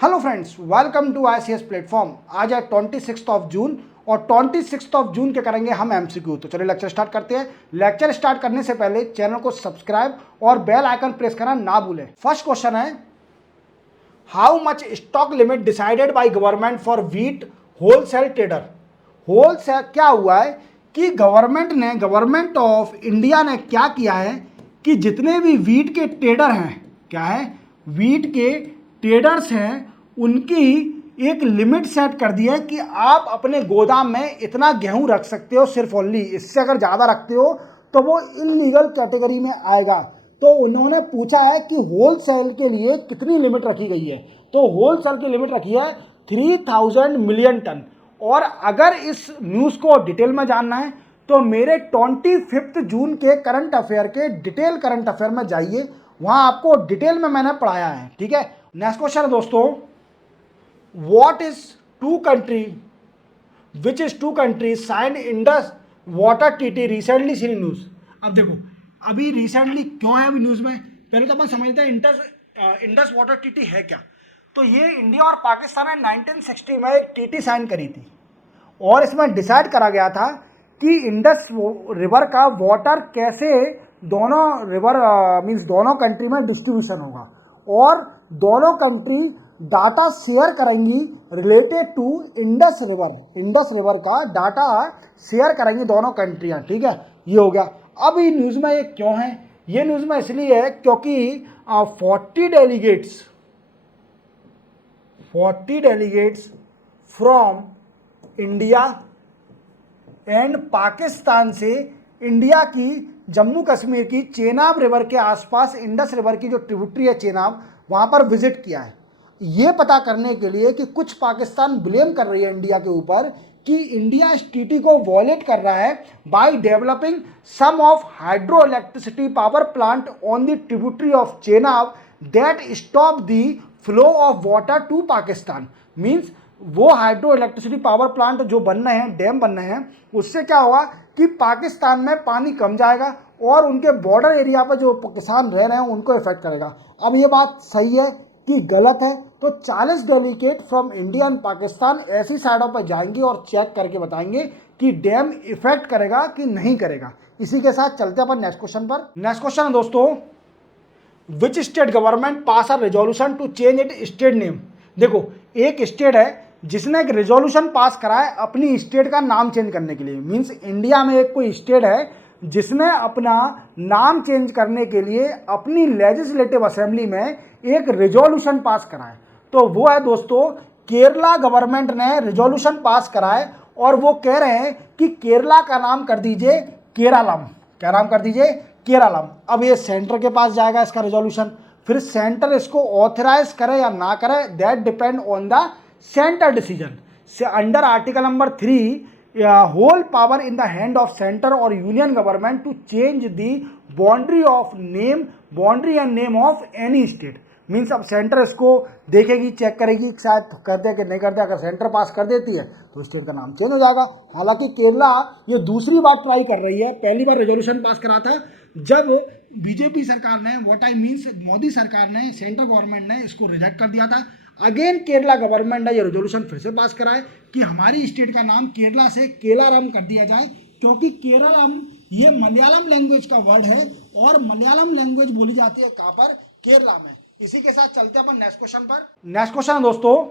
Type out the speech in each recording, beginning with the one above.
Hello friends, welcome to ICS platform. आज है 26 of June और 26 ऑफ जून के करेंगे हम MCQ। तो चलिए लेक्चर स्टार्ट करते हैं। लेक्चर स्टार्ट करने से पहले चैनल को सब्सक्राइब और बेल आइकन प्रेस करना ना भूलें। फर्स्ट क्वेश्चन है, how much stock limit decided by government for wheat wholesale trader. Wholesale क्या हुआ है कि गवर्नमेंट ऑफ इंडिया ने क्या किया है कि जितने भी व्हीट के ट्रेडर हैं, क्या है, व्हीट के ट्रेडर्स हैं, उनकी एक लिमिट सेट कर दी है कि आप अपने गोदाम में इतना गेहूं रख सकते हो सिर्फ ओनली। इससे अगर ज़्यादा रखते हो तो वो इलीगल कैटेगरी में आएगा। तो उन्होंने पूछा है कि होलसेल के लिए कितनी लिमिट रखी गई है। तो होलसेल की लिमिट रखी है 3000 मिलियन टन। और अगर इस न्यूज़ को डिटेल में जानना है तो मेरे 25 जून के करंट अफेयर के डिटेल करंट अफेयर में जाइए, वहां आपको डिटेल में मैंने पढ़ाया है। ठीक है। नेक्स्ट क्वेश्चन है दोस्तों, what is two country which is two country signed Indus water टीटी रिसेंटली सीन न्यूज। अब देखो, अभी रिसेंटली क्यों है अभी न्यूज में, पहले तो अपन समझते हैं इंडस वाटर टीटी है क्या। तो ये इंडिया और पाकिस्तान ने 1960 में एक टीटी साइन करी थी और इसमें डिसाइड करा गया था कि इंडस रिवर का वाटर कैसे दोनों रिवर मींस दोनों कंट्री में डिस्ट्रीब्यूशन होगा और दोनों कंट्री डाटा शेयर करेंगी रिलेटेड टू इंडस रिवर का डाटा शेयर करेंगी दोनों कंट्रियां। ठीक है, ये हो गया। अब ये न्यूज़ में ये क्यों है, ये न्यूज़ में इसलिए है क्योंकि 40 delegates from India and Pakistan से इंडिया की जम्मू कश्मीर की चेनाब रिवर के आसपास इंडस रिवर की जो ट्रिब्यूटरी है चेनाब, वहाँ पर विजिट किया है। ये पता करने के लिए कि कुछ पाकिस्तान ब्लेम कर रही है इंडिया के ऊपर कि इंडिया इस टीटी को वॉयलेट कर रहा है by developing some of hydro electricity power plant on the tributary of Chenab that stop the flow of water to Pakistan. Means वो हाइड्रो इलेक्ट्रिसिटी पावर प्लांट जो बन रहे हैं, डैम बन रहे हैं, उससे क्या होगा कि पाकिस्तान में पानी कम जाएगा और उनके बॉर्डर एरिया पर जो किसान रह रहे हैं उनको इफेक्ट करेगा। अब ये बात सही है कि गलत है, तो 40 delegate from India and Pakistan ऐसी साइडों पर जाएंगे और चेक करके बताएंगे कि डैम इफेक्ट करेगा कि नहीं करेगा। इसी के साथ चलते हैं अपन नेक्स्ट क्वेश्चन पर। नेक्स्ट क्वेश्चन है दोस्तों, which state government pass a resolution to change it state name. देखो, एक स्टेट है जिसने एक रेजोल्यूशन पास करा है अपनी स्टेट का नाम चेंज करने के लिए। मीन्स इंडिया में एक कोई स्टेट है जिसने अपना नाम चेंज करने के लिए अपनी लेजिस्लेटिव असेंबली में एक रेजोल्यूशन पास करा है। तो वो है दोस्तों, केरला गवर्नमेंट ने रेजोल्यूशन पास करा है और वो कह रहे हैं कि केरला का नाम कर दीजिए केरलम। क्या नाम कर दीजिए? केरलम। अब ये सेंटर के पास जाएगा इसका रेजोल्यूशन, फिर सेंटर इसको ऑथराइज करे या ना करे, that depend on the centre decision. से under article number 3 whole power in the hand of centre और union government to change the boundary and name of any state. Means अब centre इसको देखेगी, चेक करेगी, शायद कर दे कि नहीं कर दे। अगर सेंटर पास कर देती है तो स्टेट का नाम चेंज हो जाएगा। हालांकि केरला ये दूसरी बार ट्राई कर रही है। पहली बार रेजोल्यूशन पास करा था जब बीजेपी सरकार ने, व्हाट आई मीन्स मोदी सरकार ने, सेंट्रल गवर्नमेंट ने इसको रिजेक्ट कर दिया था। अगेन केरला गवर्नमेंट ने ये रेजोल्यूशन फिर से पास कराए कि हमारी स्टेट का नाम केरला से केलारम कर दिया जाए, क्योंकि केरलम ये मलयालम लैंग्वेज का वर्ड है और मलयालम लैंग्वेज बोली जाती है कहाँ पर? केरला में। इसी के साथ चलते हैं अपन नेक्स्ट क्वेश्चन पर। नेक्स्ट क्वेश्चन है दोस्तों,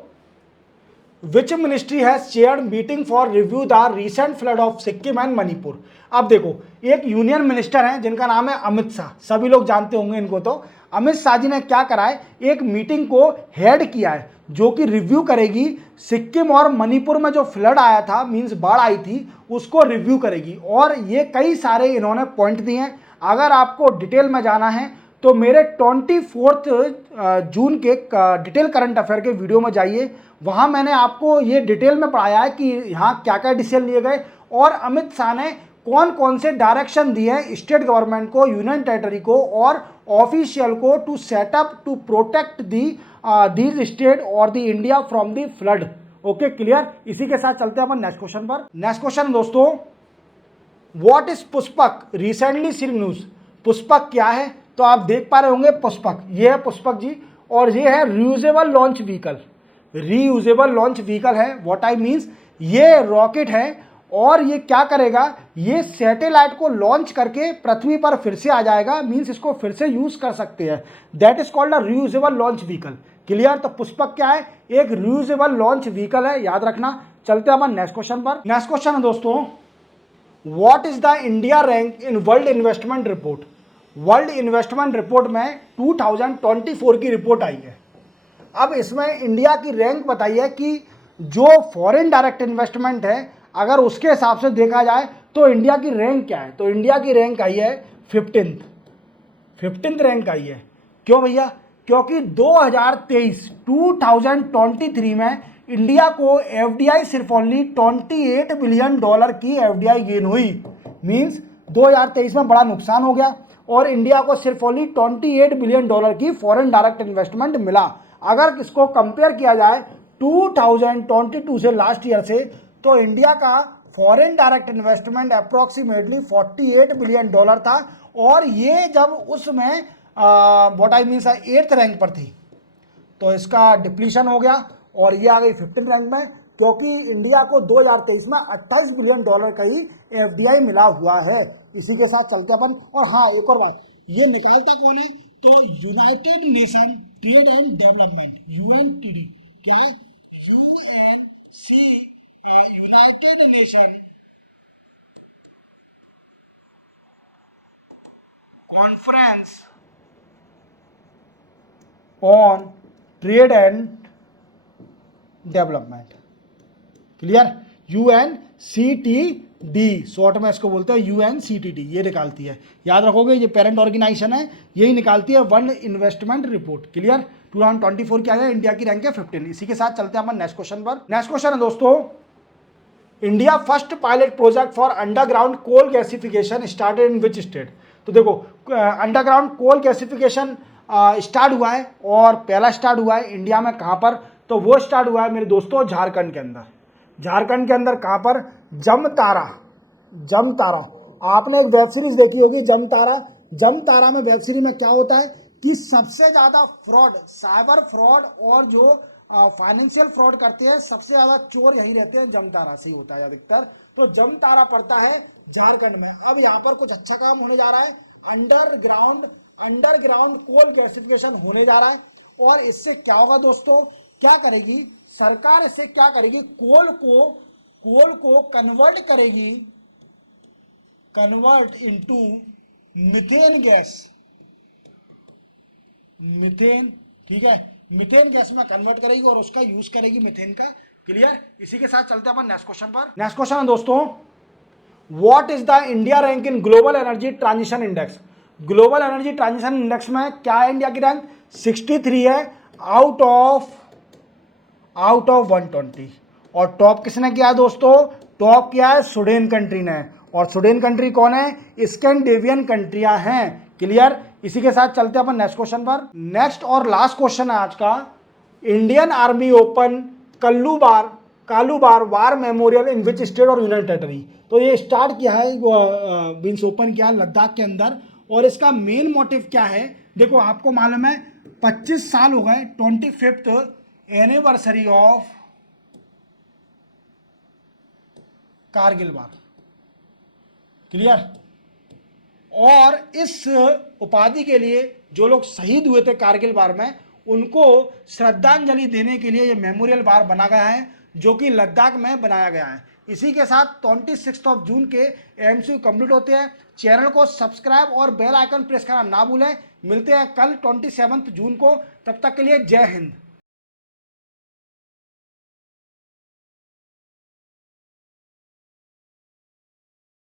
which ministry has chaired meeting for review the recent flood of Sikkim and Manipur. अब देखो, एक यूनियन मिनिस्टर हैं जिनका नाम है अमित शाह, सभी लोग जानते होंगे इनको। तो अमित शाह जी ने क्या करा है, एक मीटिंग को हेड किया है जो कि रिव्यू करेगी सिक्किम और मणिपुर में जो फ्लड आया था, मींस बाढ़ आई थी, उसको रिव्यू करेगी। और ये कई सारे इन्होंने पॉइंट दिए हैं। अगर आपको डिटेल में जाना है तो मेरे 24 जून के डिटेल करंट अफेयर के वीडियो में जाइए, वहाँ मैंने आपको ये डिटेल में पढ़ाया है कि यहाँ क्या क्या डिसीजन लिए गए और अमित शाह ने कौन कौन से डायरेक्शन दिए हैं स्टेट गवर्नमेंट को, यूनियन टेरिटरी को और ऑफिशियल को to set up to protect these state और the India from the flood. Okay, clear. इसी के साथ चलते हैं अपन नेक्स्ट क्वेश्चन पर। नेक्स्ट क्वेश्चन दोस्तों, what is Pushpak recently seen news. Pushpak क्या है? तो आप देख पा रहे होंगे पुष्पक, ये है पुष्पक जी और ये है reusable launch vehicle. Reusable launch vehicle है। व्हाट आई मीन्स, ये रॉकेट है और ये क्या करेगा, ये सैटेलाइट को लॉन्च करके पृथ्वी पर फिर से आ जाएगा, मीन्स इसको फिर से यूज कर सकते हैं। That is called a reusable launch vehicle. Clear. तो पुष्पक क्या है, एक रीयूजेबल लॉन्च व्हीकल है, याद रखना। चलते हैं अपन नेक्स्ट क्वेश्चन पर। नेक्स्ट क्वेश्चन है दोस्तों, what is the India rank in world investment report. World investment report में 2024 की रिपोर्ट आई है। अब इसमें इंडिया की रैंक बताइए कि जो फॉरेन डायरेक्ट इन्वेस्टमेंट है, अगर उसके हिसाब से देखा जाए तो इंडिया की रैंक क्या है। तो इंडिया की रैंक आई है 15th रैंक आई है। क्यों भैया, क्योंकि 2023 में इंडिया को एफडीआई सिर्फ ओनली $28 बिलियन की एफडीआई गेन हुई। मींस 2023 में बड़ा नुकसान हो गया और इंडिया को सिर्फ ओनली $28 बिलियन की फॉरेन डायरेक्ट इन्वेस्टमेंट मिला। अगर इसको कंपेयर किया जाए 2022 से, लास्ट ईयर से, तो इंडिया का foreign direct investment approximately $48 billion था और ये जब उसमें what I means 8th rank पर थी। तो इसका डिप्लीशन हो गया और ये आ गई 15th रैंक में, क्योंकि इंडिया को 2023 में $28 बिलियन का ही एफडीआई मिला हुआ है। इसी के साथ चलते अपन। और हाँ, एक और बात, ये निकालता कौन है, तो United Nation trade and development, UNTD. क्या है, UNC, United Nation conference on trade and development. Clear. UNCTAD, short में इसको बोलते हैं यूएनसीटीडी, ये निकालती है। याद रखोगे, ये पेरेंट ऑर्गेनाइजेशन है, यही निकालती है वर्ल्ड इन्वेस्टमेंट रिपोर्ट। क्लियर। 2024 क्या है, इंडिया की रैंक है 15। इसी के साथ चलते हैं अपन नेक्स्ट क्वेश्चन पर। नेक्स्ट क्वेश्चन है दोस्तों, India first pilot project for underground coal gasification started in which state. तो देखो, अंडरग्राउंड कोल गैसिफिकेशन स्टार्ट हुआ है और पहला स्टार्ट हुआ है इंडिया में, कहाँ पर, तो वो स्टार्ट हुआ है मेरे दोस्तों झारखंड के अंदर। झारखंड के अंदर कहाँ पर, जमतारा। जमतारा, आपने एक वेब सीरीज देखी होगी जमतारा। जमतारा में वेब सीरीज में क्या होता है कि सबसे ज्यादा फ्रॉड, साइबर फ्रॉड और जो फाइनेंशियल फ्रॉड करते हैं, सबसे ज्यादा चोर यही रहते हैं, जमतारा से ही होता है अधिकतर। तो जमतारा पड़ता है झारखंड में। अब यहाँ पर कुछ अच्छा काम होने जा रहा है, अंडरग्राउंड कोल गैसिफिकेशन होने जा रहा है। और इससे क्या होगा दोस्तों, क्या करेगी सरकार, इससे क्या करेगी, कोल को convert into methane gas. Methane, ठीक है, मीथेन गैस में कन्वर्ट करेगी और उसका यूज करेगी मीथेन का। क्लियर। इसी के साथ चलते हैं अपन नेक्स्ट क्वेश्चन पर। नेक्स्ट क्वेश्चन है दोस्तों, what is the India rank in global energy transition index. Global energy transition index में क्या है इंडिया की रैंक, 63 है आउट ऑफ 120। और टॉप किसने किया है दोस्तों, टॉप किया है स्वीडन कंट्री ने। और स्वीडन कंट्री कौन है, स्कैंडिनेवियन कंट्रियां हैं। क्लियर। इसी के साथ चलते हैं अपन नेक्स्ट क्वेश्चन पर। नेक्स्ट और लास्ट क्वेश्चन है आज का, Indian Army open Kalubar war memorial in which state और यूनियन टेरिटरी। तो ये स्टार्ट किया है, मीन्स ओपन किया है लद्दाख के अंदर। और इसका मेन मोटिव क्या है, देखो आपको मालूम है 25 साल हो गए 25th anniversary of Kargil war. Clear. और इस उपाधि के लिए जो लोग शहीद हुए थे कारगिल वार में, उनको श्रद्धांजलि देने के लिए ये मेमोरियल वार बना गया है, जो कि लद्दाख में बनाया गया है। इसी के साथ 26 जून के एमसीक्यू कंप्लीट होते हैं। चैनल को सब्सक्राइब और बेल आइकन प्रेस करना ना भूलें। मिलते हैं कल 27 जून को, तब तक के लिए जय हिंद।